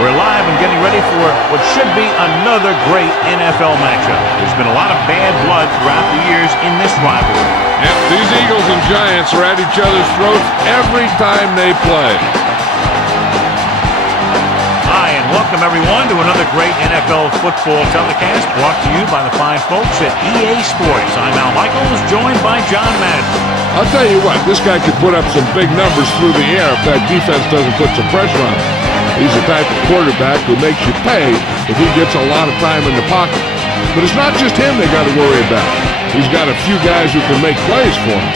We're live and getting ready for what should be another great NFL matchup. There's been a lot of bad blood throughout the years in this rivalry. Yep, these Eagles and Giants are at each other's throats every time they play. Hi, and welcome everyone to another great NFL football telecast brought to you by the fine folks at EA Sports. I'm Al Michaels, joined by John Madden. I'll tell you what, this guy could put up some big numbers through the air if that defense doesn't put some pressure on him. He's the type of quarterback who makes you pay if he gets a lot of time in the pocket. But it's not just him they got to worry about. He's got a few guys who can make plays for him.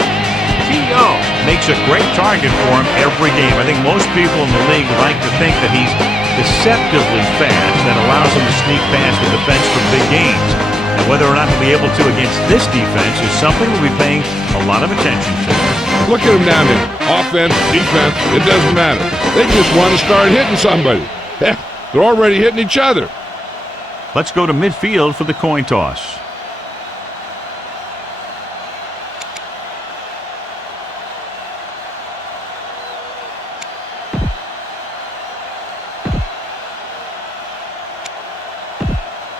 T.O. makes a great target for him every game. I think most people in the league like to think that he's deceptively fast and allows him to sneak past the defense for big gains. And whether or not he'll be able to against this defense is something we'll be paying a lot of attention to. Look at him down there. Offense, defense, it doesn't matter. They just want to start hitting somebody. Heck, they're already hitting each other. Let's go to midfield for the coin toss.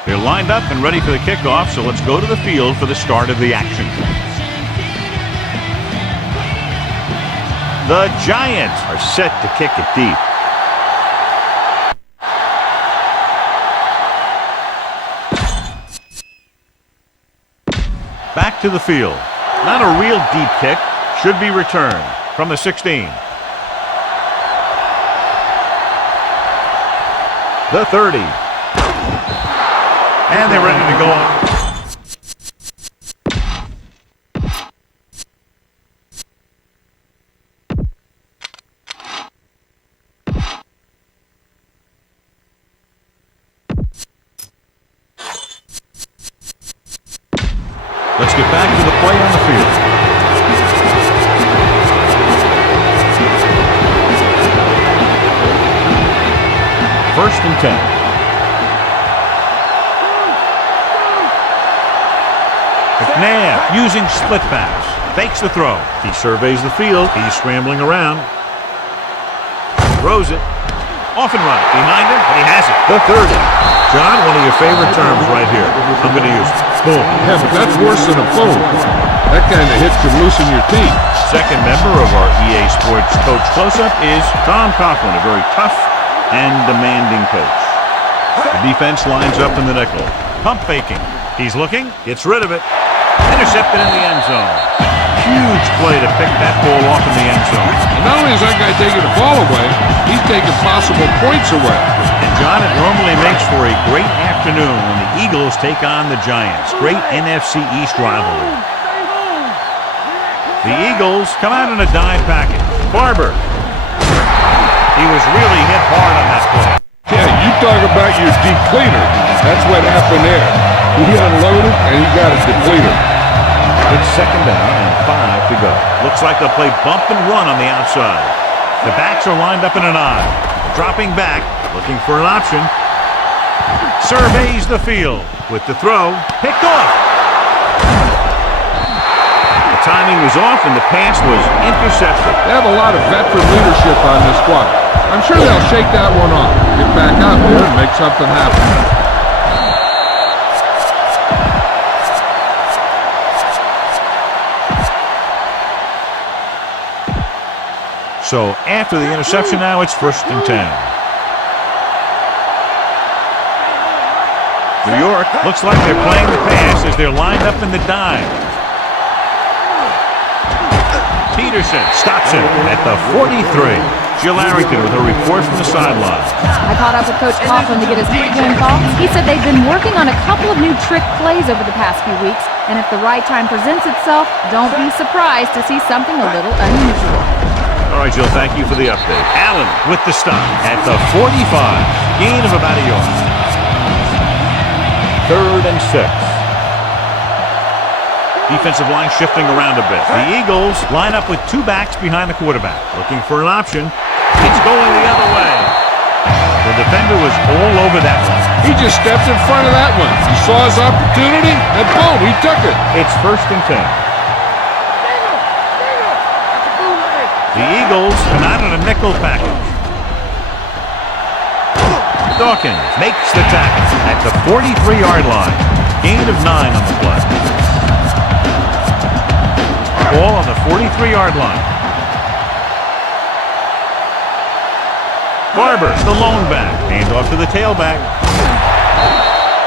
They're lined up and ready for the kickoff, so let's go to the field for the start of the action. The Giants are set to kick it deep. Back to the field. Not a real deep kick. Should be returned from the 16. The 30. And they're ready to go. Let's get back to the play on the field. First and 10. McNabb using split pass. Fakes the throw. He surveys the field. He's scrambling around. Throws it. Off and right. Behind him, but he has it. The 30. John, one of your favorite terms right here. I'm going to use it. Boom. Yeah, but that's worse than a boom. That kind of hit can loosen your teeth. Second member of our EA Sports Coach Close-Up is Tom Coughlin, a very tough and demanding coach. The defense lines up in the nickel. Pump faking. He's looking. Gets rid of it. Intercepted in the end zone. Huge play to pick that ball off in the end zone. And not only is that guy taking the ball away, he's taking possible points away. And John, it normally makes for a great afternoon when the Eagles take on the Giants. Great NFC East rivalry. The Eagles come out in a dime package. Barber. He was really hit hard on that play. Yeah, you talk about your depleter. That's what happened there. He unloaded and he got a depleter. It's second down and 5 to go. Looks like they'll play bump and run on the outside. The backs are lined up in an I. Dropping back, looking for an option. Surveys the field with the throw. Picked off. The timing was off and the pass was intercepted. They have a lot of veteran leadership on this squad. I'm sure they'll shake that one off. Get back out there and make something happen. So after the interception now, it's first and 10. New York looks like they're playing the pass as they're lined up in the dime. Peterson stops him at the 43. Jill Arrington with a report from the sideline. I caught up with Coach Coughlin to get his pregame thoughts. He said they've been working on a couple of new trick plays over the past few weeks, and if the right time presents itself, don't be surprised to see something a little unusual. All right, Jill, thank you for the update. Allen with the stop at the 45. Gain of about a yard. Third and 6. Defensive line shifting around a bit. The Eagles line up with two backs behind the quarterback. Looking for an option. It's going the other way. The defender was all over that one. He just stepped in front of that one. He saw his opportunity, and boom, he took it. It's first and 10. The Eagles come out in a nickel package. Dawkins makes the tackle at the 43-yard line. Gain of 9 on the play. Ball on the 43-yard line. Barber, the lone back. Hand off to the tailback.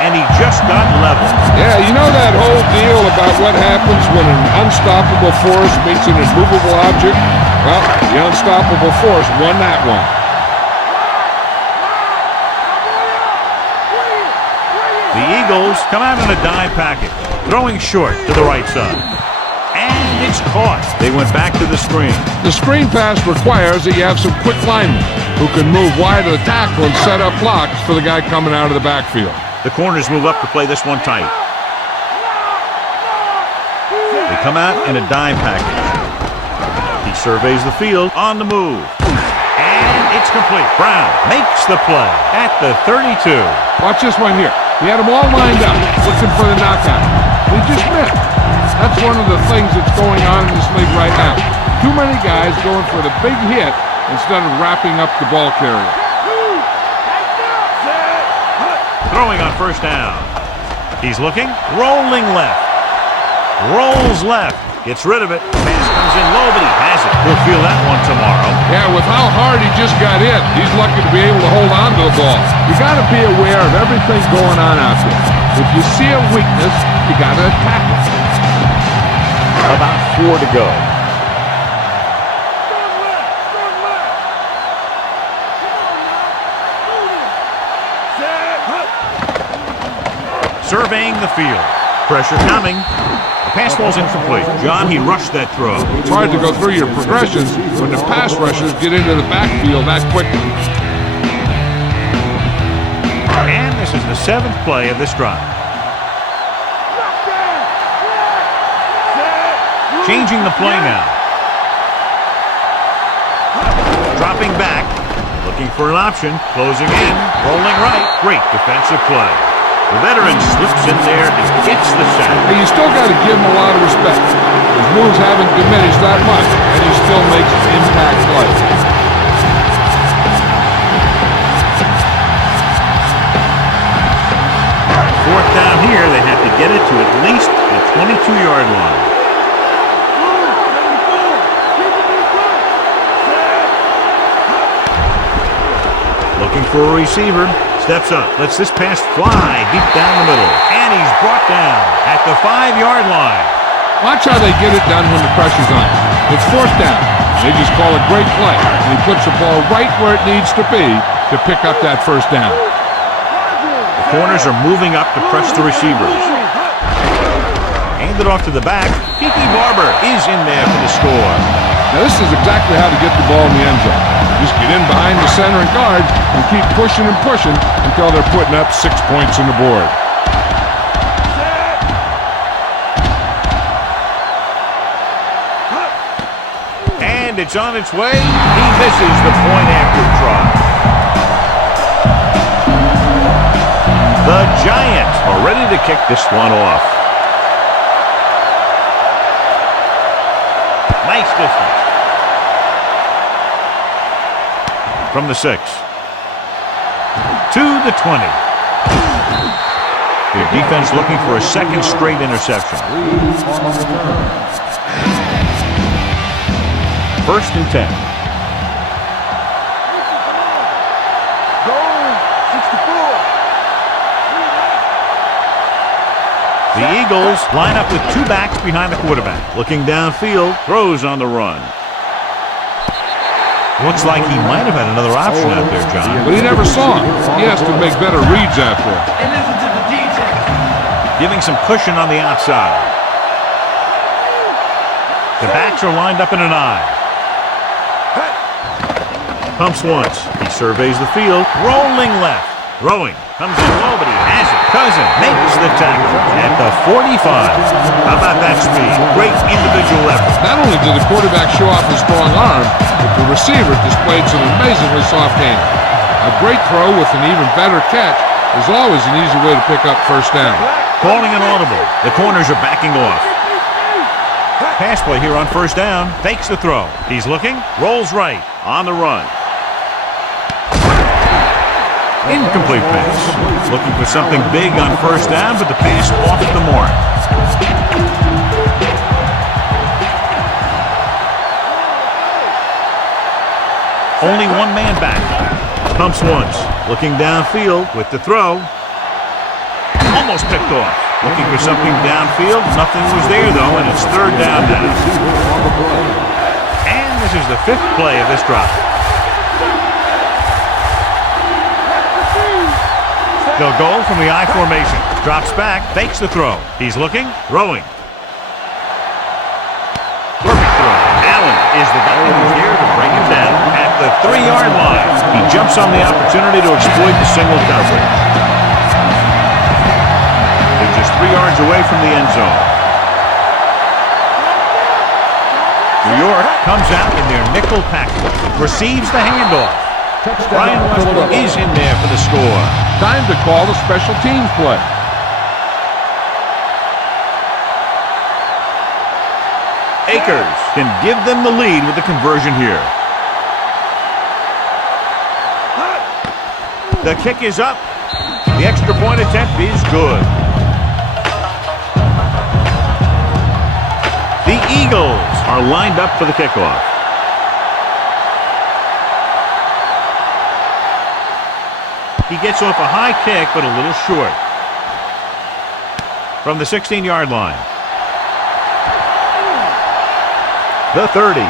And he just got level. Yeah, you know that whole deal about what happens when an unstoppable force meets an immovable object? Well, the unstoppable force won that one. The Eagles come out in a dime package, throwing short to the right side. And it's caught. They went back to the screen. The screen pass requires that you have some quick linemen who can move wide of the tackle and set up blocks for the guy coming out of the backfield. The corners move up to play this one tight. They come out in a dime package. He surveys the field on the move. And it's complete. Brown makes the play at the 32. Watch this one here. He had them all lined up, looking for the knockout. He just missed. That's one of the things that's going on in this league right now. Too many guys going for the big hit instead of wrapping up the ball carrier. Throwing on first down. He's looking, rolling left. Rolls left. Gets rid of it. Pass comes in low, but he has it. He'll feel that one tomorrow. Yeah, with how hard he just got hit, he's lucky to be able to hold on to the ball. You got to be aware of everything going on out there. If you see a weakness, you got to attack it. About 4 to go. Surveying the field. Pressure coming. The pass ball's incomplete. John, he rushed that throw. It's hard to go through your progressions when the pass rushers get into the backfield that quickly. And this is the 7th play of this drive. Changing the play now. Dropping back. Looking for an option. Closing in. Rolling right. Great defensive play. The veteran slips in there and gets the sack. Hey, you still got to give him a lot of respect. His moves haven't diminished that much, and he still makes impact plays. Fourth down here, they have to get it to at least the 22-yard line. Looking for a receiver. Steps up, lets this pass fly deep down the middle. And he's brought down at the 5-yard line. Watch how they get it done when the pressure's on. It's fourth down. They just call a great play. And he puts the ball right where it needs to be to pick up that first down. The corners are moving up to press the receivers. Handed off to the back. Kiki Barber is in there for the score. Now this is exactly how to get the ball in the end zone. Just get in behind the center and guard and keep pushing and pushing until they're putting up 6 points on the board. And it's on its way. He misses the point after try. The Giants are ready to kick this one off. Nice distance. From the 6. To the 20. Their defense looking for a second straight interception. First and 10. The Eagles line up with 2 backs behind the quarterback. Looking downfield, throws on the run. Looks like he might have had another option out there, John. But he never saw him. He has to make better reads out there. And listen to the DJ. Giving some cushion on the outside. The backs are lined up in an eye. Pumps once. He surveys the field. Rolling left. Throwing. Comes in low, but he has it. Cousin makes the tackle at the 45. How about that speed? Great individual effort. Not only did the quarterback show off his strong arm, but the receiver displayed some amazingly soft hands. A great throw with an even better catch is always an easy way to pick up first down. Calling an audible. The corners are backing off. Pass play here on first down. Fakes the throw. He's looking. Rolls right. On the run. Incomplete pass. Looking for something big on first down, but the pass off the mark. Only one man back. Pumps once. Looking downfield with the throw. Almost picked off. Looking for something downfield. Nothing was there, though, and it's third down now. And this is the fifth play of this drive. They'll go from the I formation. Drops back, fakes the throw. He's looking, throwing. Perfect throw. Allen is the guy who's here to bring him down at the 3-yard line. He jumps on the opportunity to exploit the single coverage. They're just 3 yards away from the end zone. New York comes out in their nickel package. Receives the handoff. Brian Westbrook is in there for the score. Time to call the special teams play. Akers can give them the lead with the conversion here. The kick is up. The extra point attempt is good. The Eagles are lined up for the kickoff. He gets off a high kick, but a little short. From the 16-yard line. The 30. They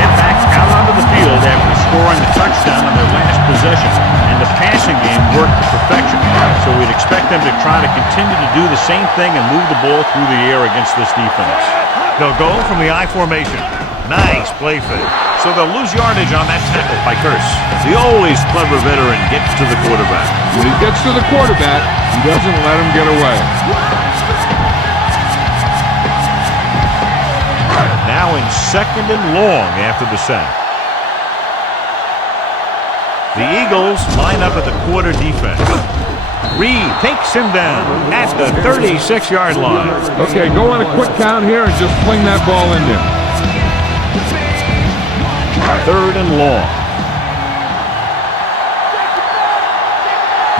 head back out onto the field after scoring the touchdown on their last possession. And the passing game worked to perfection. So we'd expect them to try to continue to do the same thing and move the ball through the air against this defense. They'll go from the I formation. Nice play fake. So they'll lose yardage on that tackle by Curse. The always clever veteran gets to the quarterback. When he gets to the quarterback, he doesn't let him get away. Now in second and long after the sack. The Eagles line up at the quarter defense. Reed takes him down at the 36-yard line. Okay, go on a quick count here and just fling that ball in there. Third and long.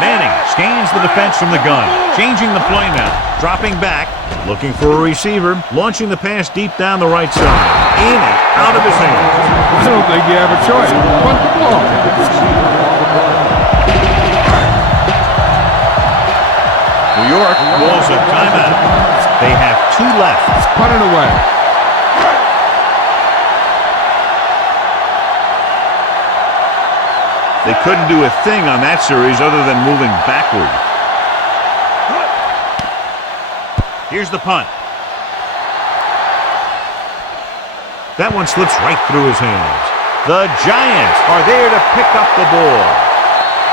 Manning scans the defense from the gun. Changing the play now. Dropping back. Looking for a receiver. Launching the pass deep down the right side. In and out of his hands. I don't think you have a choice. Punt the ball. New York calls a timeout. They have 2 left. Punt it away. They couldn't do a thing on that series other than moving backward. Here's the punt. That one slips right through his hands. The Giants are there to pick up the ball.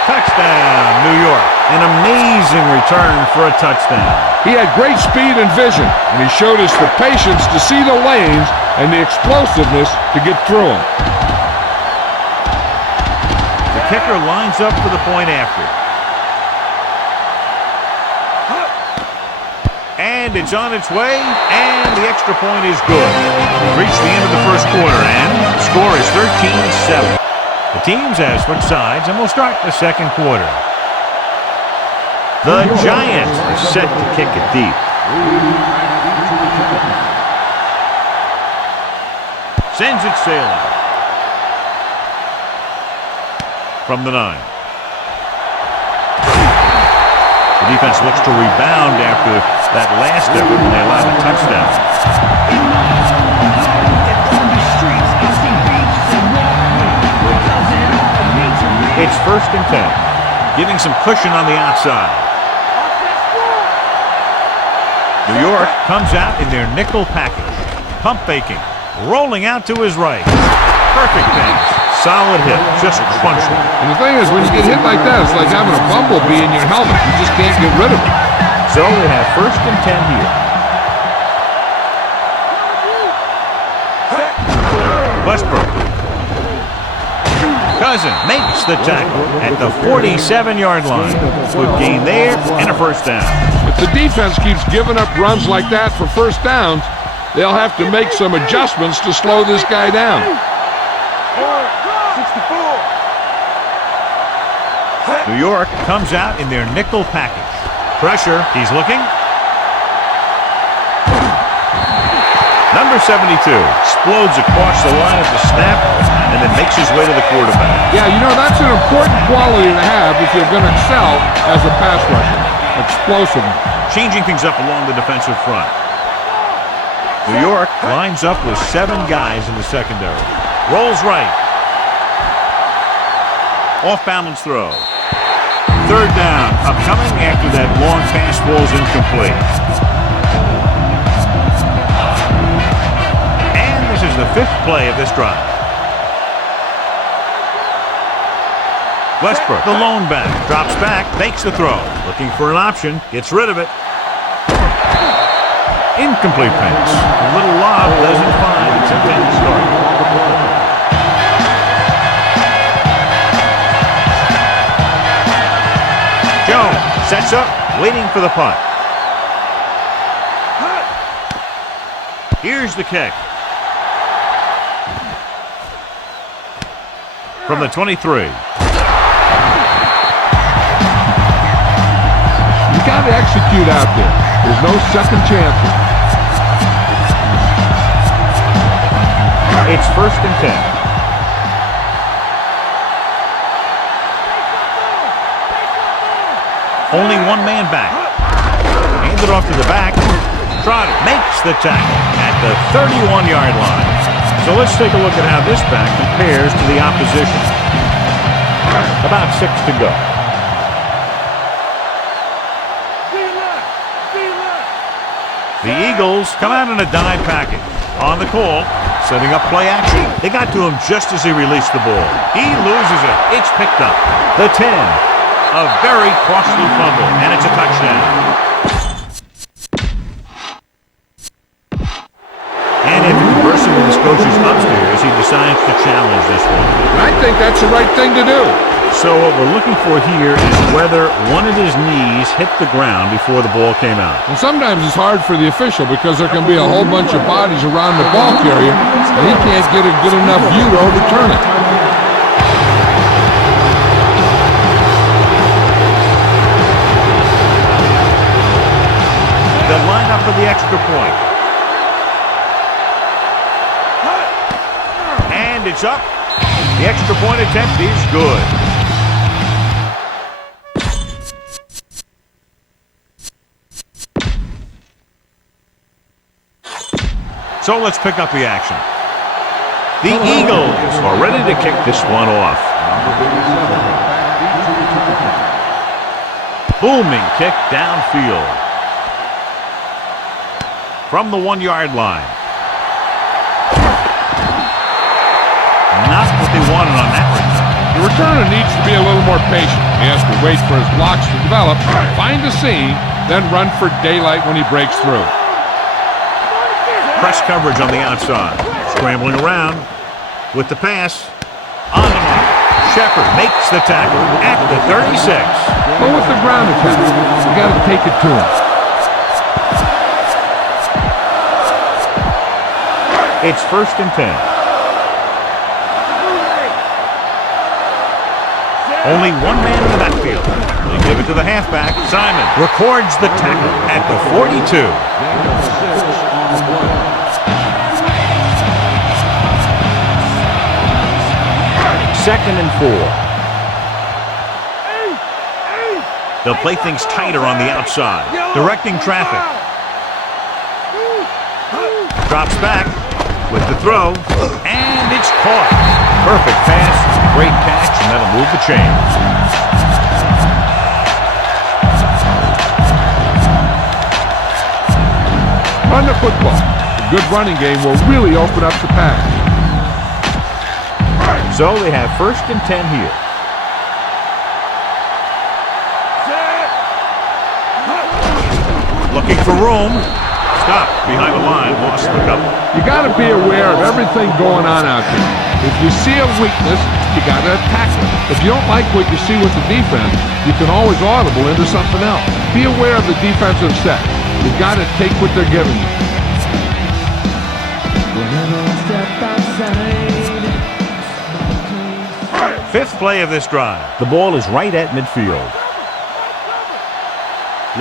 Touchdown, New York. An amazing return for a touchdown. He had great speed and vision, and he showed us the patience to see the lanes and the explosiveness to get through them. The kicker lines up for the point after. And it's on its way, and the extra point is good. We've reached the end of the first quarter, and the score is 13-7. The teams have switched sides, and we'll start the second quarter. The Giants are set to kick it deep. Sends it sailing. From the 9. The defense looks to rebound after that last effort when they allowed a touchdown. It's 1st and 10. Giving some cushion on the outside. New York comes out in their nickel package. Pump faking. Rolling out to his right. Perfect pass. Solid hit. Just crunched it. And the thing is, when you get hit like that, it's like having a bumblebee in your helmet. You just can't get rid of it. So we have 1st and 10 here. Westbrook. Cousin makes the tackle at the 47-yard line. Good gain there and a first down. If the defense keeps giving up runs like that for first downs, they'll have to make some adjustments to slow this guy down. New York comes out in their nickel package. Pressure, he's looking. Number 72 explodes across the line at the snap and then makes his way to the quarterback. Yeah, you know, that's an important quality to have if you're going to excel as a pass rusher. Explosiveness. Changing things up along the defensive front. New York lines up with 7 guys in the secondary. Rolls right. Off-balance throw. Third down, upcoming after that long pass ball's incomplete. And this is the 5th play of this drive. Westbrook, the lone back, drops back, makes the throw. Looking for an option, gets rid of it. Incomplete pass. A little lob doesn't find its intended target. Jones sets up, waiting for the punt. Here's the kick. From the 23. You got to execute out there. There's no second chances. It's 1st and 10. Only one man back. Hand it off to the back. Trotter makes the tackle at the 31-yard line. So let's take a look at how this back compares to the opposition. About 6 to go. The Eagles come out in a dime package. On the call, setting up play action. They got to him just as he released the ball. He loses it. It's picked up. The 10. A very costly fumble, and it's a touchdown. And if conversing with his coaches upstairs, he decides to challenge this one. I think that's the right thing to do. So what we're looking for here is whether one of his knees hit the ground before the ball came out. And sometimes it's hard for the official because there can be a whole bunch of bodies around the ball carrier, and he can't get a good enough view to overturn it. They'll line up for the extra point. And it's up. The extra point attempt is good. So let's pick up the action. The Eagles are ready to kick this one off. Booming kick downfield. From the 1-yard line. Not what they wanted on that return. The returner needs to be a little more patient. He has to wait for his blocks to develop, find a seam, then run for daylight when he breaks through. Press coverage on the outside. Scrambling around with the pass. On the mark. Shepard makes the tackle at the 36. Go with the ground attack. You got to take it to him. It's 1st and 10. Only one man in the backfield. They give it to the halfback. Simon records the tackle at the 42. 2nd and 4. They'll play things tighter on the outside, directing traffic. Drops back with the throw, and it's caught. Perfect pass, great catch, and that'll move the chains. Run the football. A good running game will really open up the pass. So they have 1st and 10 here. Looking for room. Stop behind the line. Lost the couple. You got to be aware of everything going on out there. If you see a weakness, you got to attack it. If you don't like what you see with the defense, you can always audible into something else. Be aware of the defensive set. You got to take what they're giving you. Fifth play of this drive. The ball is right at midfield.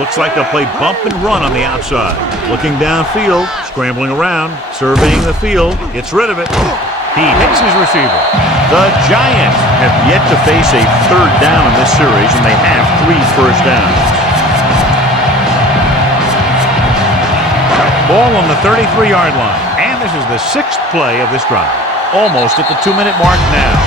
Looks like they'll play bump and run on the outside. Looking downfield, scrambling around, surveying the field, gets rid of it. He hits his receiver. The Giants have yet to face a third down in this series, and they have 3 first downs. Ball on the 33-yard line. And this is the 6th play of this drive. Almost at the 2-minute mark now.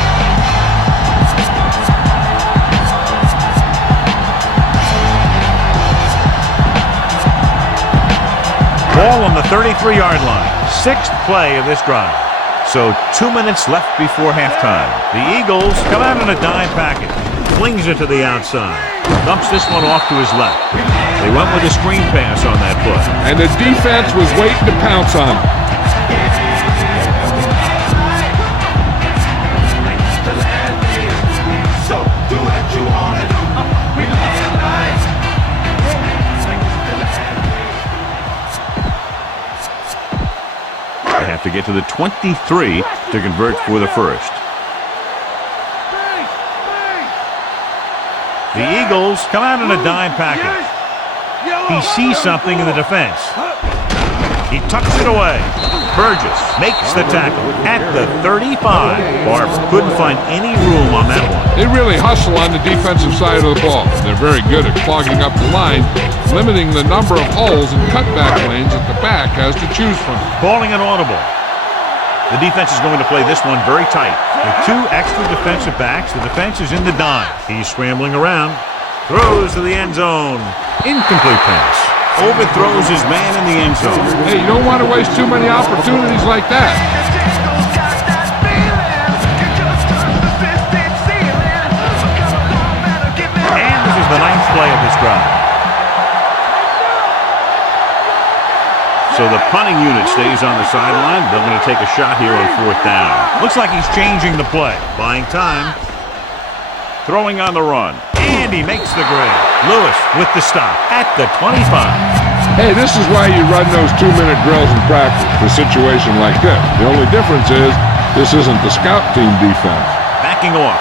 Ball on the 33-yard line. 6th play of this drive. So 2 minutes left before halftime. The Eagles come out in a dime package. Flings it to the outside. Dumps this one off to his left. They went with a screen pass on that play. And the defense was waiting to pounce on him. They have to get to the 23 to convert for the first. The Eagles come out in a dime package. He sees something in the defense. He tucks it away. Burgess makes the tackle at the 35. Barber couldn't find any room on that one. They really hustle on the defensive side of the ball. They're very good at clogging up the line, limiting the number of holes and cutback lanes that the back has to choose from. Calling an audible. The defense is going to play this one very tight. With 2 extra defensive backs, the defense is in the dime. He's scrambling around. Throws to the end zone. Incomplete pass. Overthrows his man in the end zone. Hey, you don't want to waste too many opportunities like that. And this is the 9th play of this drive. So the punting unit stays on the sideline. They're going to take a shot here on 4th down. Looks like he's changing the play. Buying time. Throwing on the run. And he makes the grade. Lewis with the stop at the 25. Hey, this is why you run those 2-minute drills in practice for a situation like this. The only difference is this isn't the scout team defense. Backing off.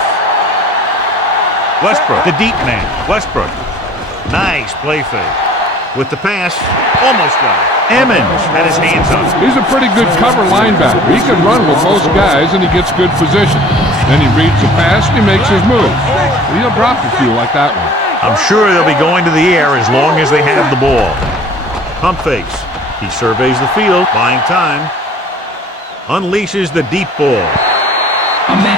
Westbrook, the deep man. Westbrook. Nice play fake. With the pass, almost got it. Emmons had his hands up. He's a pretty good cover linebacker. He can run with most guys, and he gets good position. Then he reads the pass, and he makes his move. He'll drop a few like that one. I'm sure they'll be going to the air as long as they have the ball. Pump fakes. He surveys the field, buying time. Unleashes the deep ball.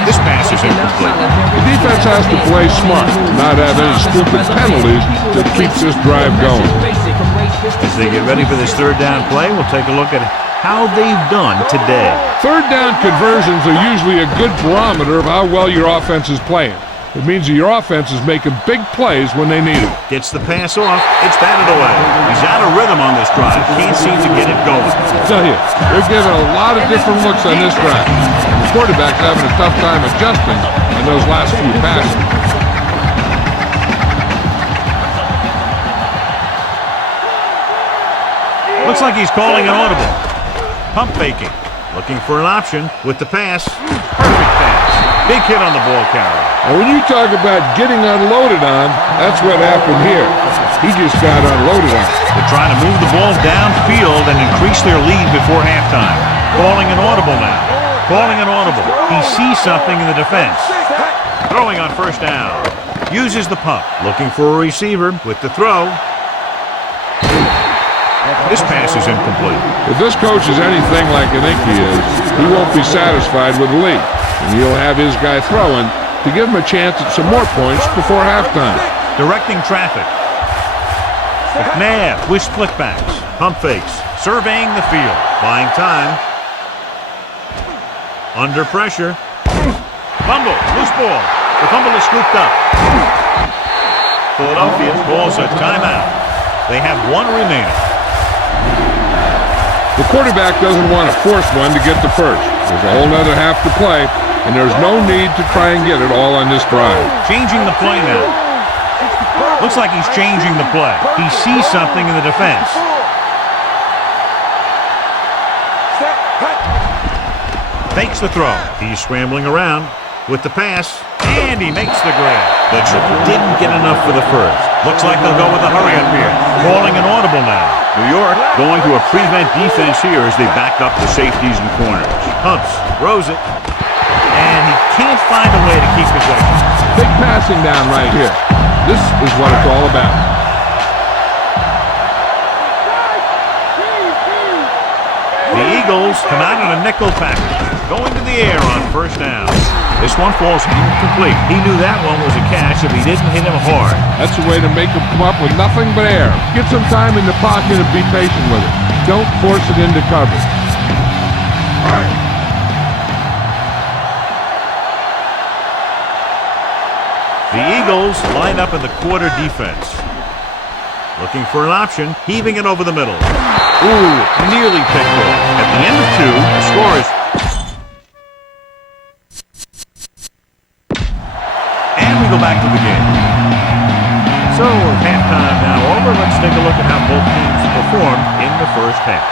This pass is incomplete. The defense has to play smart, not have any stupid penalties that keeps this drive going. As they get ready for this 3rd down play, we'll take a look at how they've done today. 3rd down conversions are usually a good barometer of how well your offense is playing. It means that your offense is making big plays when they need it. Gets the pass off. It's batted away. He's out of rhythm on this drive. Can't seem to get it going. I tell you, they're giving a lot of different looks on this drive. And the quarterback's having a tough time adjusting on those last few passes. Looks like he's calling an audible. Pump faking. Looking for an option with the pass. Perfect pass. Big hit on the ball carrier. And when you talk about getting unloaded on, that's what happened here. He just got unloaded on. They're trying to move the ball downfield and increase their lead before halftime. Calling an audible now. Calling an audible. He sees something in the defense. Throwing on 1st down. Uses the pump. Looking for a receiver with the throw. This pass is incomplete. If this coach is anything like I think he is, he won't be satisfied with the lead. And he'll have his guy throwing to give him a chance at some more points before halftime. Directing traffic. McNabb with splitbacks. Pump fakes. Surveying the field. Buying time. Under pressure. Fumble. Loose ball. The fumble is scooped up. Philadelphia calls a timeout. They have 1 remaining. The quarterback doesn't want to force one to get the first. There's a whole other half to play, and there's no need to try and get it all on this drive. Changing the play now. Looks like he's changing the play. He sees something in the defense. Fakes the throw. He's scrambling around. with the pass, and he makes the grab. The triple didn't get enough for the first. Looks like they'll go with a hurry up here. Calling an audible now. New York going to a prevent defense here as they back up the safeties and corners. Pumps, throws it, and he can't find a way to keep possession. Big passing down right here. This is what it's all about. The Eagles come out in a nickel package, going to the air on first down. This one falls incomplete. He knew that one was a catch if he didn't hit him hard. That's a way to make him come up with nothing but air. Get some time in the pocket and be patient with it. Don't force it into coverage. The Eagles line up in the quarter defense. Looking for an option, heaving it over the middle. Ooh, nearly picked off. At the end of 2, the score is... And we go back to the game. So, with halftime now over, let's take a look at how both teams performed in the first half.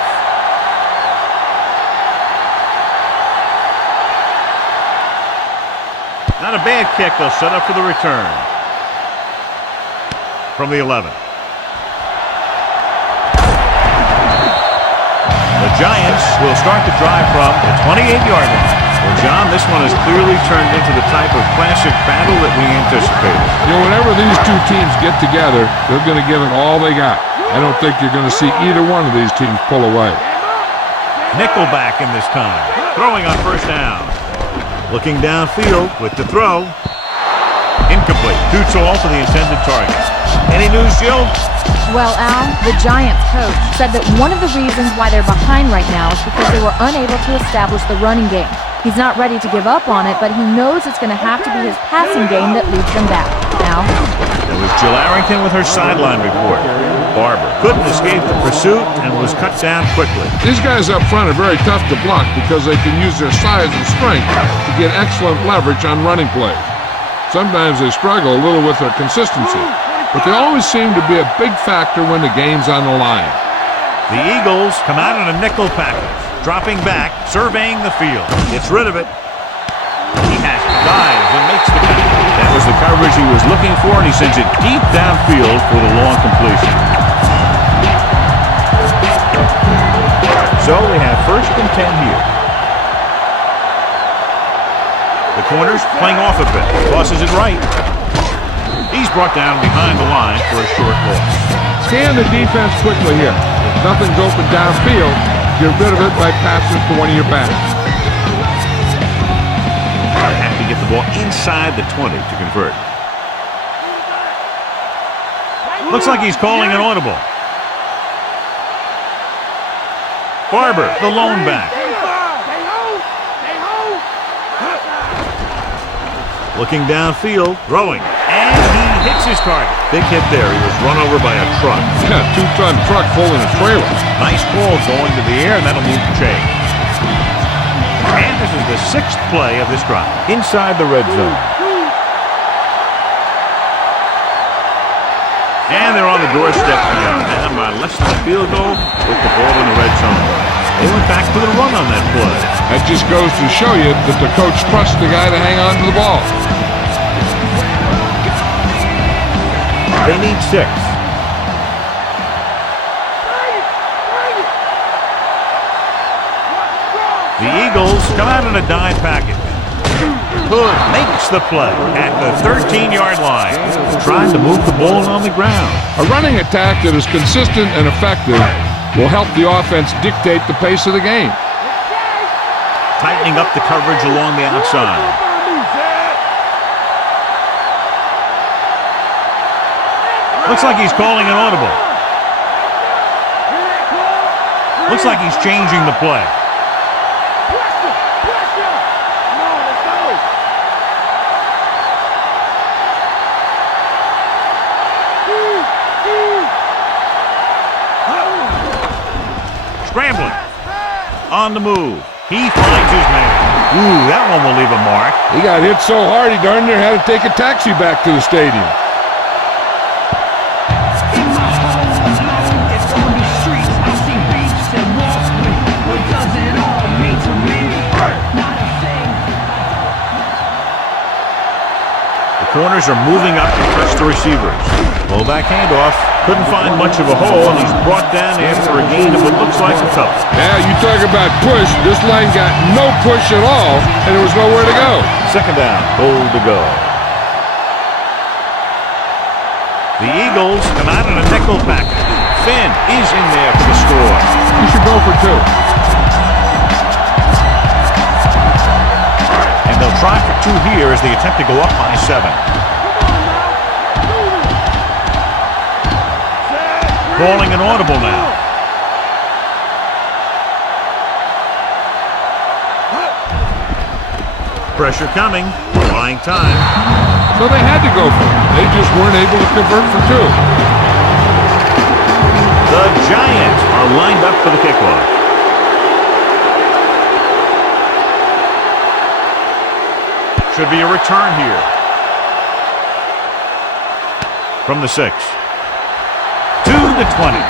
Not a bad kick. They'll set up for the return. From the 11. The Giants will start the drive from the 28-yard line. Well, John, this one has clearly turned into the type of classic battle that we anticipated. You know, whenever these two teams get together, they're going to give it all they got. I don't think you're going to see either one of these teams pull away. Nickelback in this time. Throwing on first down. Looking downfield with the throw. Incomplete. Too tall for the intended target. Any news, Jill? Well, Al, the Giants coach said that one of the reasons why they're behind right now is because they were unable to establish the running game. He's not ready to give up on it, but he knows it's going to have to be his passing game that leads them back. Al? That was Jill Arrington with her sideline report. Barber couldn't escape the pursuit and was cut down quickly. These guys up front are very tough to block because they can use their size and strength to get excellent leverage on running plays. Sometimes they struggle a little with their consistency, but they always seem to be a big factor when the game's on the line. The Eagles come out in a nickel package, dropping back, surveying the field. Gets rid of it. He has dives and makes the catch. That was the coverage he was looking for, and he sends it deep downfield for the long completion. So they have first and 10 here. The corner's playing off a bit. Tosses it right. He's brought down behind the line for a short loss. Scan the defense quickly here. If nothing's open downfield, get rid of it by passing it to one of your backs. Have to get the ball inside the 20 to convert. Looks like he's calling an audible. Barber, the lone back. Looking downfield, throwing, and he hits his target. Big hit there. He was run over by a truck. Yeah, two-ton truck pulling a trailer. Nice ball going to the air, and that'll move the chain. And this is the 6th play of this drive. Inside the red zone. And they're on the doorstep now, down by less than a field goal with the ball in the red zone. They went back to the run on that play. That just goes to show you that the coach trusts the guy to hang on to the ball. They need 6. The Eagles come out in a dime package. Hood makes the play at the 13-yard line. Trying to move the ball on the ground. A running attack that is consistent and effective will help the offense dictate the pace of the game. Tightening up the coverage along the outside. Looks like he's calling an audible. Looks like he's changing the play. Scrambling. On the move. He finds his man. Ooh, that one will leave a mark. He got hit so hard he darn near had to take a taxi back to the stadium. The corners are moving up to press the receivers. Fullback handoff. Couldn't find much of a hole, and he's brought down after a gain of what looks like a couple. Yeah, you talk about push. This line got no push at all, and there was nowhere to go. Second down, goal to go. The Eagles come out in a nickel package. Finn is in there for the score. You should go for 2. And they'll try for 2 here as they attempt to go up by 7. Calling an audible now. Pressure coming. Buying time. So they had to go for it. They just weren't able to convert for 2. The Giants are lined up for the kickoff. Should be a return here. From the 6. To the 20.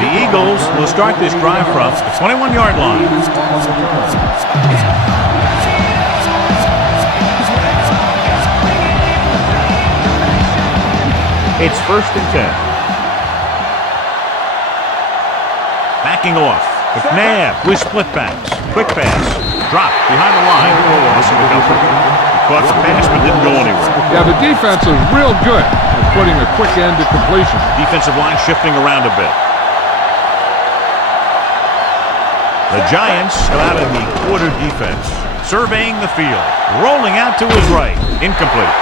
The Eagles will start this drive from the 21-yard line. It's 1st and 10. Backing off. McNabb with split backs. Quick pass. Drop behind the line. Missing the cover. Caught the pass but didn't go anywhere. Yeah, the defense is real good at putting a quick end to completion. Defensive line shifting around a bit. The Giants come out in the quarter defense. Surveying the field. Rolling out to his right. Incomplete.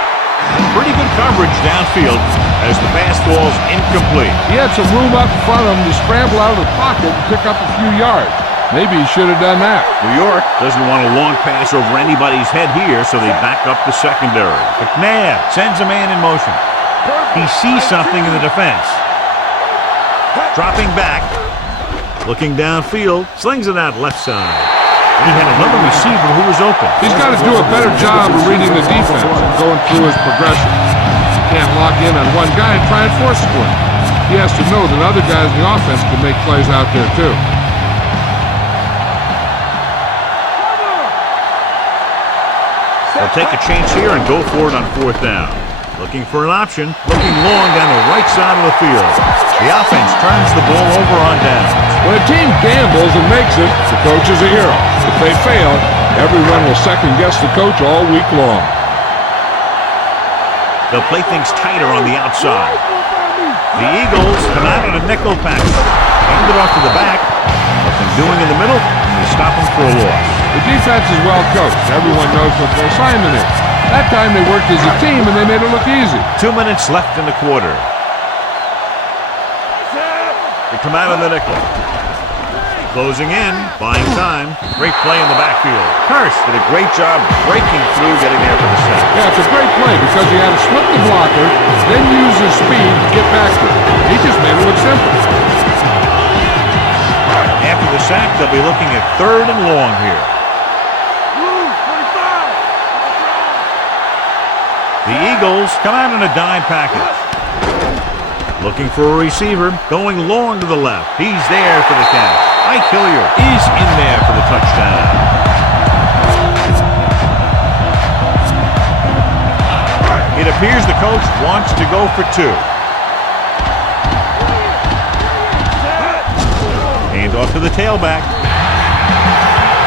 Pretty good coverage downfield as the pass falls incomplete. He had some room up in front of him to scramble out of the pocket and pick up a few yards. Maybe he should have done that. New York doesn't want a long pass over anybody's head here, so they back up the secondary. McNabb sends a man in motion. He sees something in the defense. Dropping back. Looking downfield. Slings it out left side. He had another receiver who was open. He's got to do a better job of reading the defense and going through his progression. He can't lock in on one guy and try and force a point. He has to know that other guys in the offense can make plays out there too. They'll take a chance here and go for it on 4th down. Looking for an option. Looking long down the right side of the field. The offense turns the ball over on downs. When a team gambles and makes it, the coach is a hero. If they fail, everyone will second-guess the coach all week long. They'll play things tighter on the outside. The Eagles come out in a nickel package. Hand it off to the back. Nothing doing in the middle, and they stop him for a loss. The defense is well coached. Everyone knows what their assignment is. That time they worked as a team and they made it look easy. 2 minutes left in the quarter. They come out in the nickel. Closing in, buying time. Great play in the backfield. Hurst did a great job breaking through, getting there for the sack. Yeah, it's a great play because he had to split the blocker, then use his speed to get back to it. He just made it look simple. After the sack, they'll be looking at 3rd and long here. The Eagles come out in a dime package. Looking for a receiver, going long to the left. He's there for the catch. Mike Hilliard is in there for the touchdown. It appears the coach wants to go for 2. Hand off to the tailback.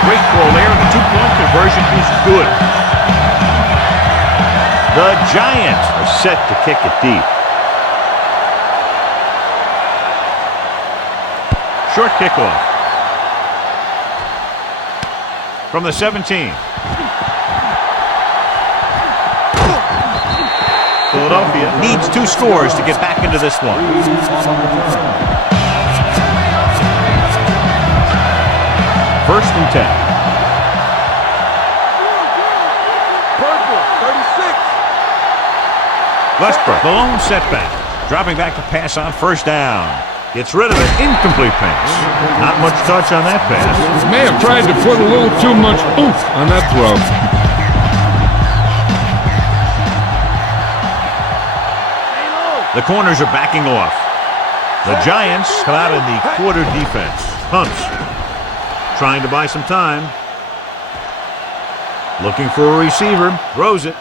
Great throw there, and the 2-point conversion is good. The Giants are set to kick it deep. Short kickoff. From the 17. Philadelphia needs 2 scores to get back into this one. 1st and 10. Westbrook, the lone setback. Dropping back to pass on 1st down. Gets rid of it. Incomplete pass. Not much touch on that pass. May have tried to put a little too much oomph on that throw. The corners are backing off. The Giants come out in the quarter defense. Hunts trying to buy some time. Looking for a receiver. Throws it.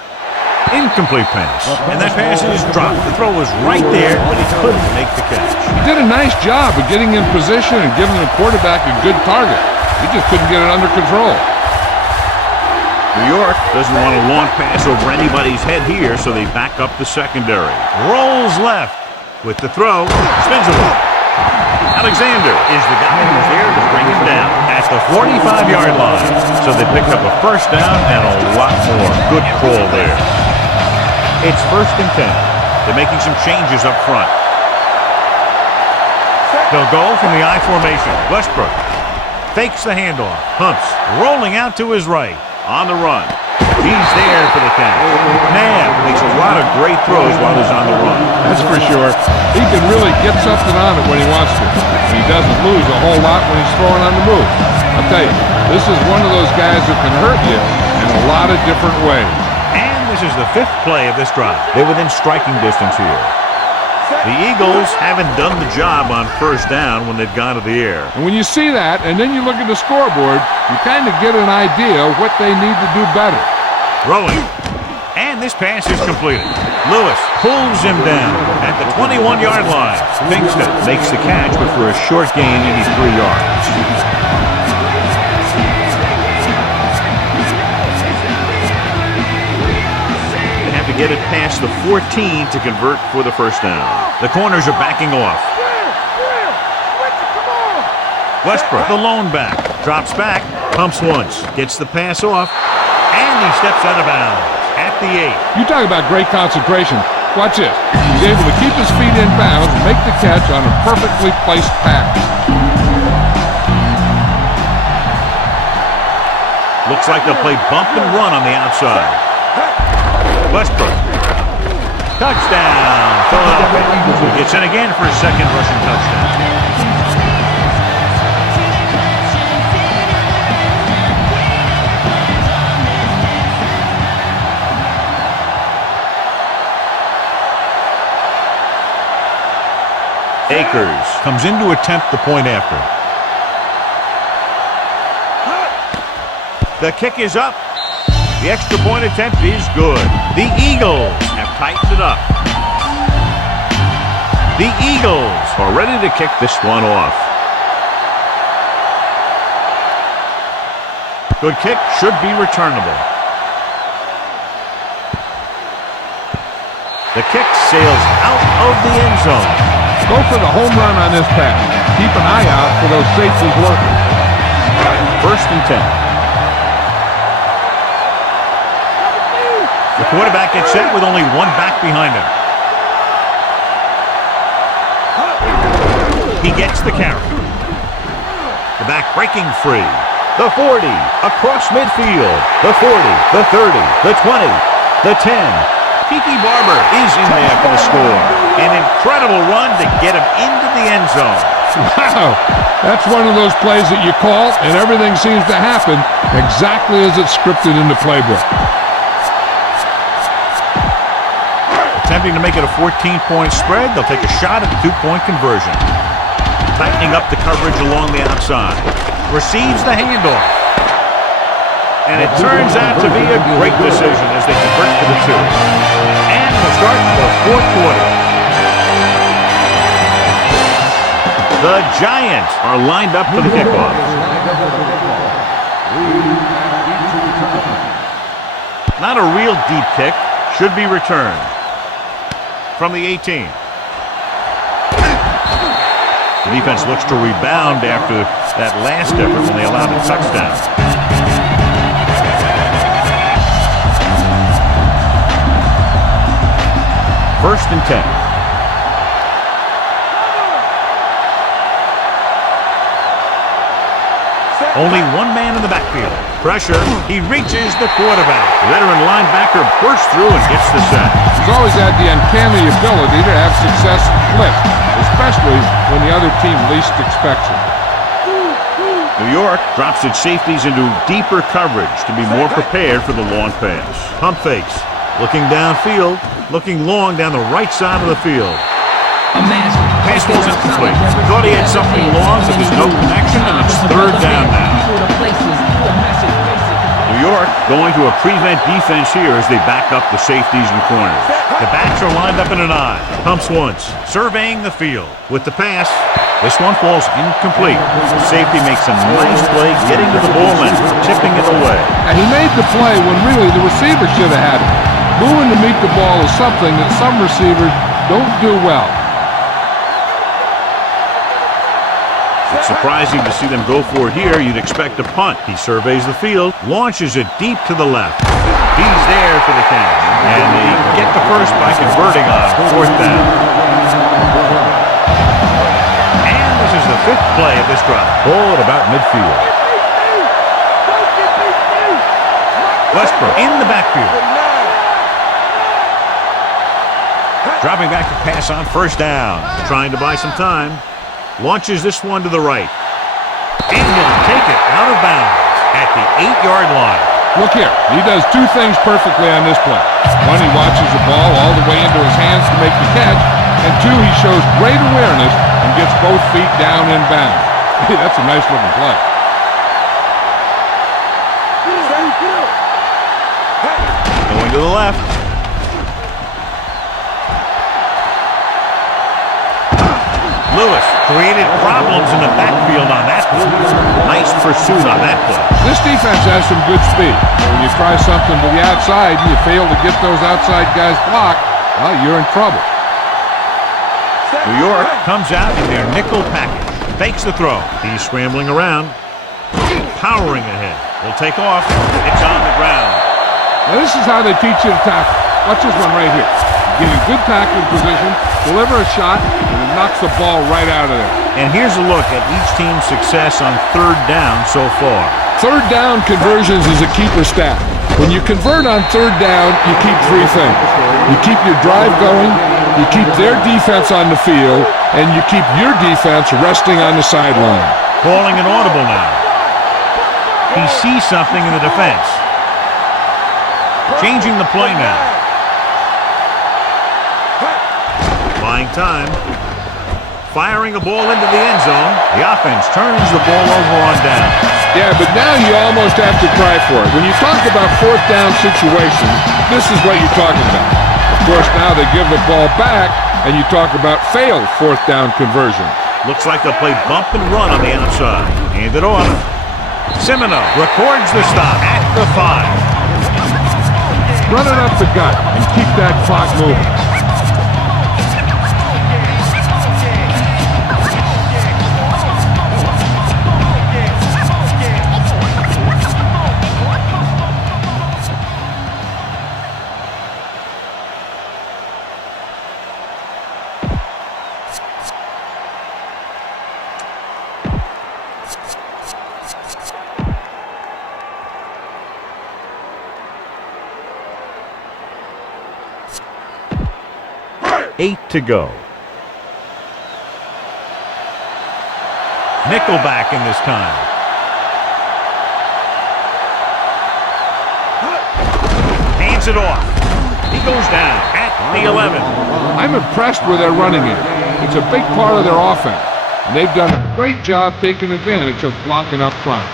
Incomplete pass. And that pass is dropped. The throw was right there, but he couldn't make the catch. He did a nice job of getting in position and giving the quarterback a good target. He just couldn't get it under control. New York doesn't want a long pass over anybody's head here, so they back up the secondary. Rolls left with the throw. Spins it up. Alexander is the guy who's there to bring him down at the 45-yard line. So they pick up a first down and a lot more. Good call there. It's 1st and 10. They're making some changes up front. They'll go from the I formation. Westbrook fakes the handoff. Pumps. Rolling out to his right. On the run. He's there for the catch. Man makes a lot of great throws while he's on the run. That's for sure. He can really get something on it when he wants to. And he doesn't lose a whole lot when he's throwing on the move. I'll tell you, this is one of those guys who can hurt you in a lot of different ways. And this is the 5th play of this drive. They're within striking distance here. The Eagles haven't done the job on first down when they've gone to the air. And when you see that, and then you look at the scoreboard, you kind of get an idea of what they need to do better. Rolling. And this pass is completed. Lewis pulls him down at the 21-yard line. Kingston makes the catch, but for a short gain, he needs 3 yards. To get it past the 14 to convert for the first down. The corners are backing off. Westbrook, the lone back, drops back, pumps once, gets the pass off, and he steps out of bounds at the 8. You talk about great concentration. Watch this. He's able to keep his feet in bounds, make the catch on a perfectly placed pass. Looks like they'll play bump and run on the outside. Westbrook. Touchdown, Philadelphia. He gets in again for his 2nd rushing touchdown. Akers comes in to attempt the point after. The kick is up. The extra point attempt is good. The Eagles have tightened it up. The Eagles are ready to kick this one off. Good kick, should be returnable. The kick sails out of the end zone. Go for the home run on this pass. Keep an eye out for those safeties working. 1st and 10. The quarterback gets set with only one back behind him. He gets the carry. The back breaking free. The 40, across midfield. The 40, the 30, the 20, the 10. Kiki Barber is in there for the score. An incredible run to get him into the end zone. Wow, that's one of those plays that you call, and everything seems to happen exactly as it's scripted in the playbook. Attempting to make it a 14-point spread, they'll take a shot at the 2-point conversion. Tightening up the coverage along the outside. Receives the handoff. And it turns out to be a great decision as they convert to the 2. And we'll start the 4th quarter. The Giants are lined up for the kickoff. Not a real deep kick. Should be returned. From the 18. The defense looks to rebound after that last effort when they allowed a touchdown. 1st and 10. Only one man in the backfield. Pressure. He reaches the quarterback. Veteran linebacker bursts through and gets the sack. He's always had the uncanny ability to have success flip, especially when the other team least expects it. New York drops its safeties into deeper coverage to be more prepared for the long pass. Pump fakes. Looking downfield. Looking long down the right side of the field. Pass falls incomplete. Thought he had something long, but there's no connection, and it's 3rd down now. New New York going to a prevent defense here as they back up the safeties and corners. The backs are lined up in an I. Pumps once, surveying the field. With the pass, this one falls incomplete. The safety makes a nice play getting to the ball and tipping it away. And he made the play when really the receiver should have had it. Moving to meet the ball is something that some receivers don't do well. It's surprising to see them go for it here. You'd expect a punt. He surveys the field, launches it deep to the left. He's there for the count. And they get the first by converting on fourth down. And this is the fifth play of this drive. Ball at about midfield. Westbrook in the backfield. Dropping back to pass on first down. Trying to buy some time. Launches this one to the right. And he'll take it out of bounds at the 8-yard line. Look here. He does two things perfectly on this play. One, he watches the ball all the way into his hands to make the catch. And two, he shows great awareness and gets both feet down in bounds. Hey, that's a nice looking play. Going to the left. Lewis created problems in the backfield on that play. Nice pursuit on that play. This defense has some good speed. When you try something to the outside and you fail to get those outside guys blocked, well, you're in trouble. New York comes out in their nickel package. Fakes the throw. He's scrambling around. Powering ahead. He'll take off. It's on the ground. Now this is how they teach you to tackle. Watch this one right here. Get in good tackling position, deliver a shot, and it knocks the ball right out of there. And here's a look at each team's success on third down so far. Third down conversions is a keeper stat. When you convert on third down, you keep three things. You keep your drive going, you keep their defense on the field, and you keep your defense resting on the sideline. Calling an audible now. He sees something in the defense. Changing the play now. Buying time. Firing a ball into the end zone. The offense turns the ball over on down. Yeah, but now you almost have to try for it. When you talk about fourth down situations, this is what you're talking about. Of course, now they give the ball back, and you talk about failed fourth down conversion. Looks like they'll play bump and run on the outside. Hand it off. Semino records the stop at the 5. Run it up the gut and keep that clock moving. Eight to go. Nickelback in this time. Hands it off. He goes down at the 11. I'm impressed with their running game. It's a big part of their offense. And they've done a great job taking advantage of blocking up front.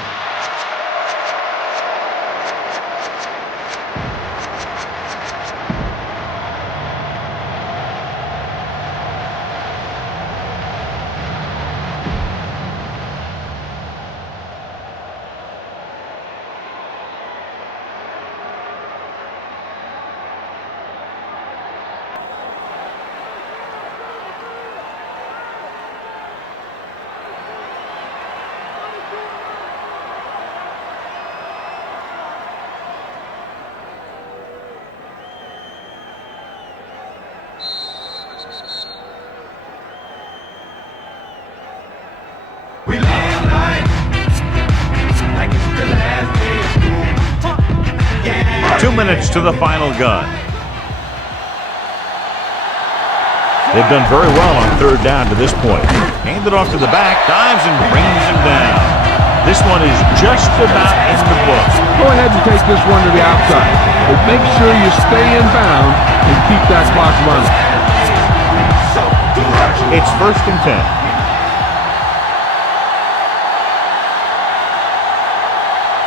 We live life like it's the last day of school. Yeah. 2 minutes to the final gun. They've done very well on third down to this point. Hand it off to the back, dives and brings him down. This one is just about in the book. Go ahead and take this one to the outside. But make sure you stay in bounds and keep that clock running. It's 1st and 10.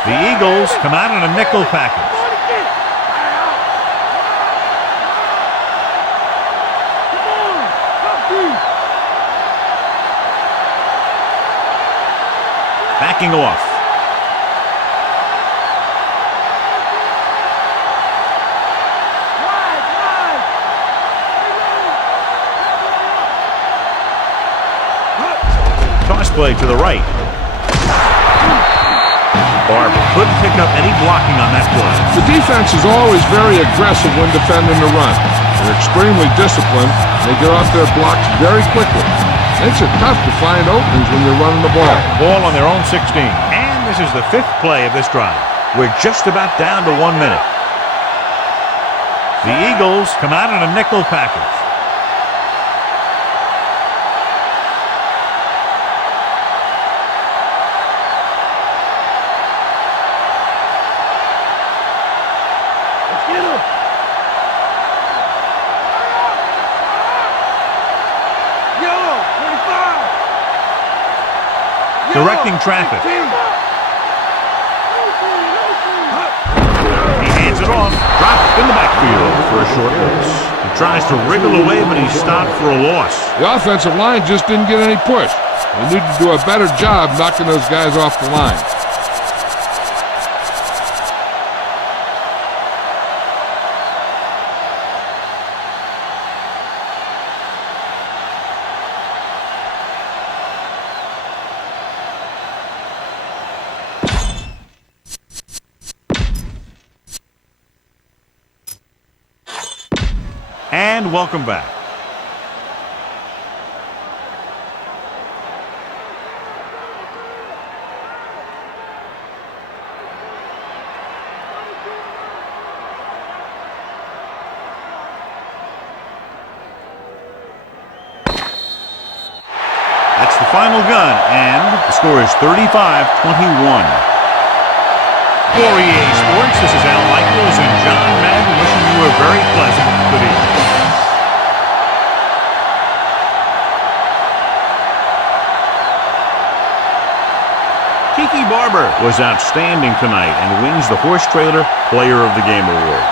1 The Eagles come out in a nickel package. Backing off. Toss play to the right. Barber couldn't pick up any blocking on that play. The defense is always very aggressive when defending the run. They're extremely disciplined. They get off their blocks very quickly. Makes it tough to find openings when you're running the ball. Ball on their own 16. And this is the 5th play of this drive. We're just about down to 1 minute. The Eagles come out in a nickel package. Directing traffic. He hands it off. Dropped in the backfield for a short loss. He tries to wriggle away, but he's stopped for a loss. The offensive line just didn't get any push. They need to do a better job knocking those guys off the line. And welcome back. That's the final gun, and the score is 35-21. For EA Sports, this is Al Michaels and John Madden wishing you a very pleasant good evening. Kiki Barber was outstanding tonight and wins the Horse Trailer Player of the Game Award.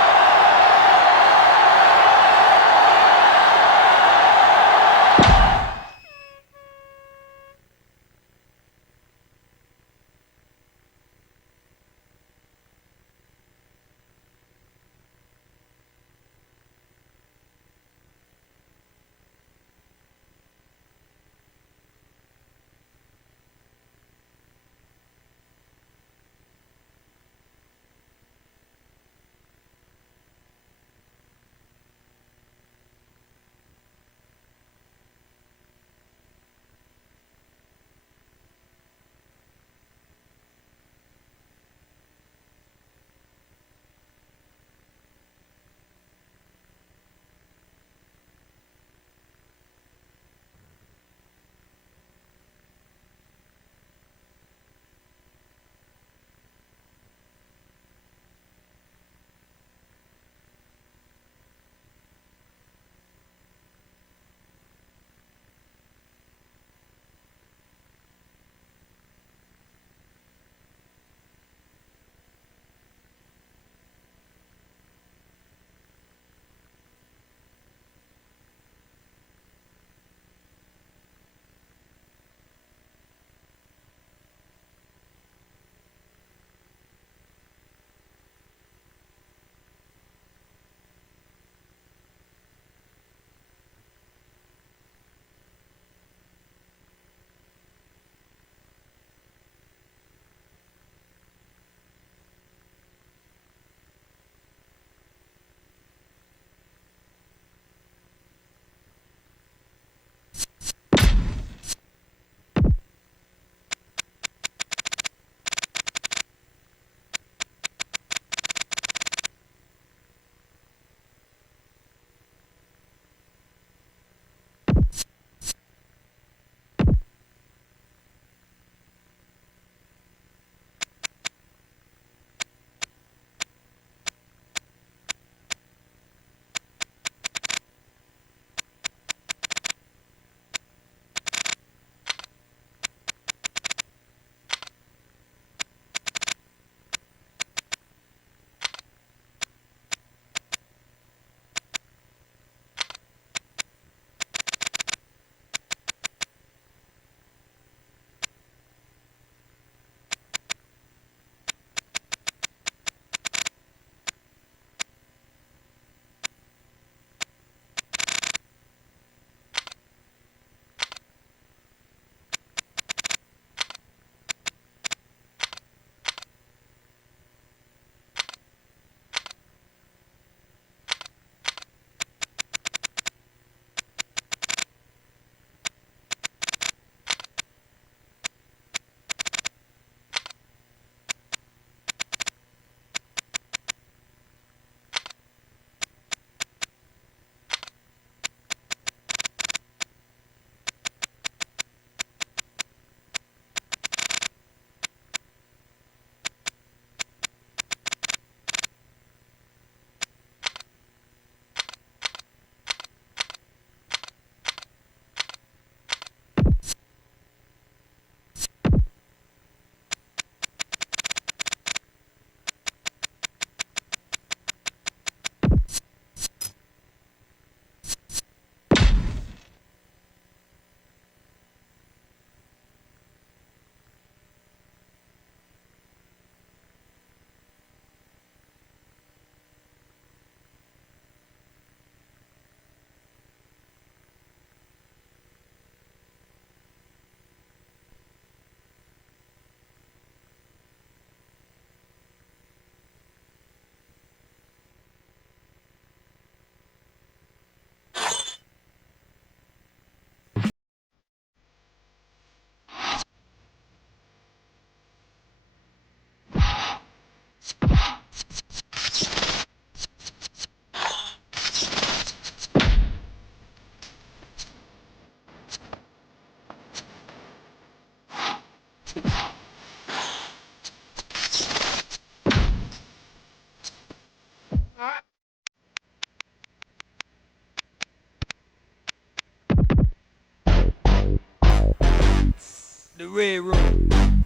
The red room.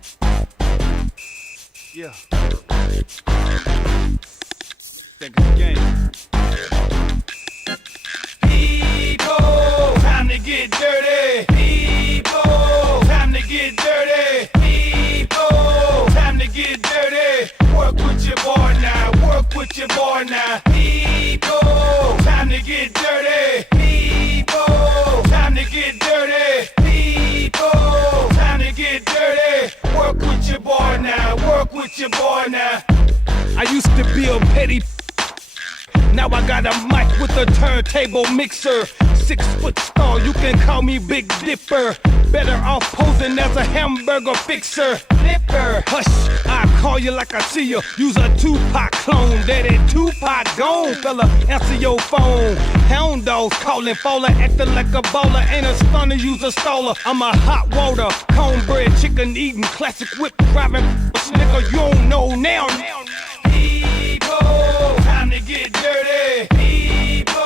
Yeah. Think it's a game. People, time to get dirty. People, time to get dirty. People, time to get dirty. Work with your boy now. Work with your boy now. People, time to get dirty. People, time to get dirty. People, time to get dirty. Work with your boy now. Work with your boy now. I used to be a petty. Now I got a mic with a turntable mixer. 6 foot star, you can call me Big Dipper. Better off posing as a hamburger fixer. Dipper, hush, I call you like I see you. Use a Tupac clone, daddy Tupac gone. Fella, answer your phone. Hound dogs calling, falling, acting like a baller. Ain't a stunner, use a staller. I'm a hot water, cornbread, chicken eating, classic whip driving. Nigga, you don't know now. People, time to get dirty. People,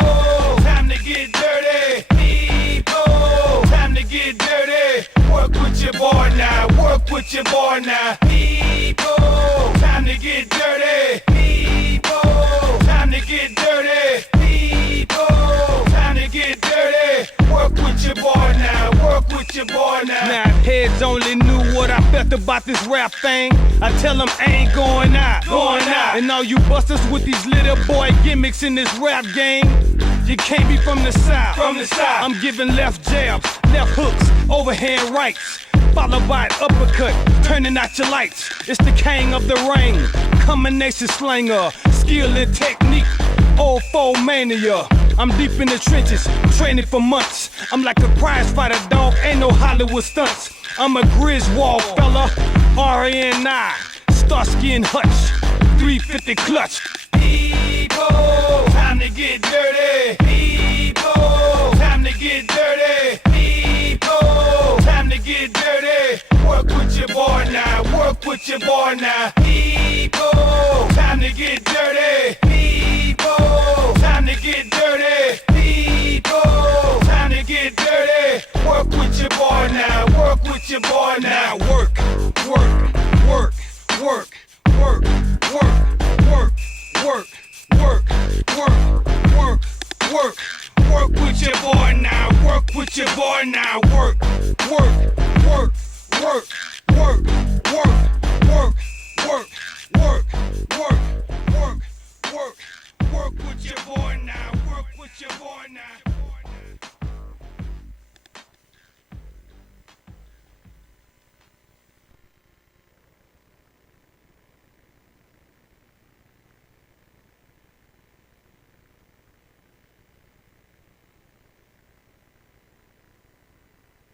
time to get dirty. People, time to get dirty. Work with your boy now. Work with your boy now. People, time to get dirty. People, time to get dirty. People, time to get dirty. Work with your boy now. Work with your boy now. Now heads only knew what I felt about this rap thing. I tell them I ain't going out. Going out. And all you busters with these little boy gimmicks in this rap game, you can't be from the south. From the south. I'm giving left jabs, left hooks, overhand rights, followed by an uppercut, turning out your lights. It's the king of the ring, combination slinger, skill and technique, old foe mania. I'm deep in the trenches, training for months. I'm like a prize fighter, dog, ain't no Hollywood stunts. I'm a Griswold fella, R.A.N.I., Starsky and Hutch, 350 clutch. People, time to get dirty. People, time to get dirty. People, time to get dirty. Work with your boy now. Work with your boy now. People, time to get dirty. People, time to get dirty. People, time to get dirty. Work with your boy now. Work with your boy now. Work, work, work, work, work, work, work, work, work, work, work, work. Work with your boy now. Work with your boy now. Work, work, work, work, work, work.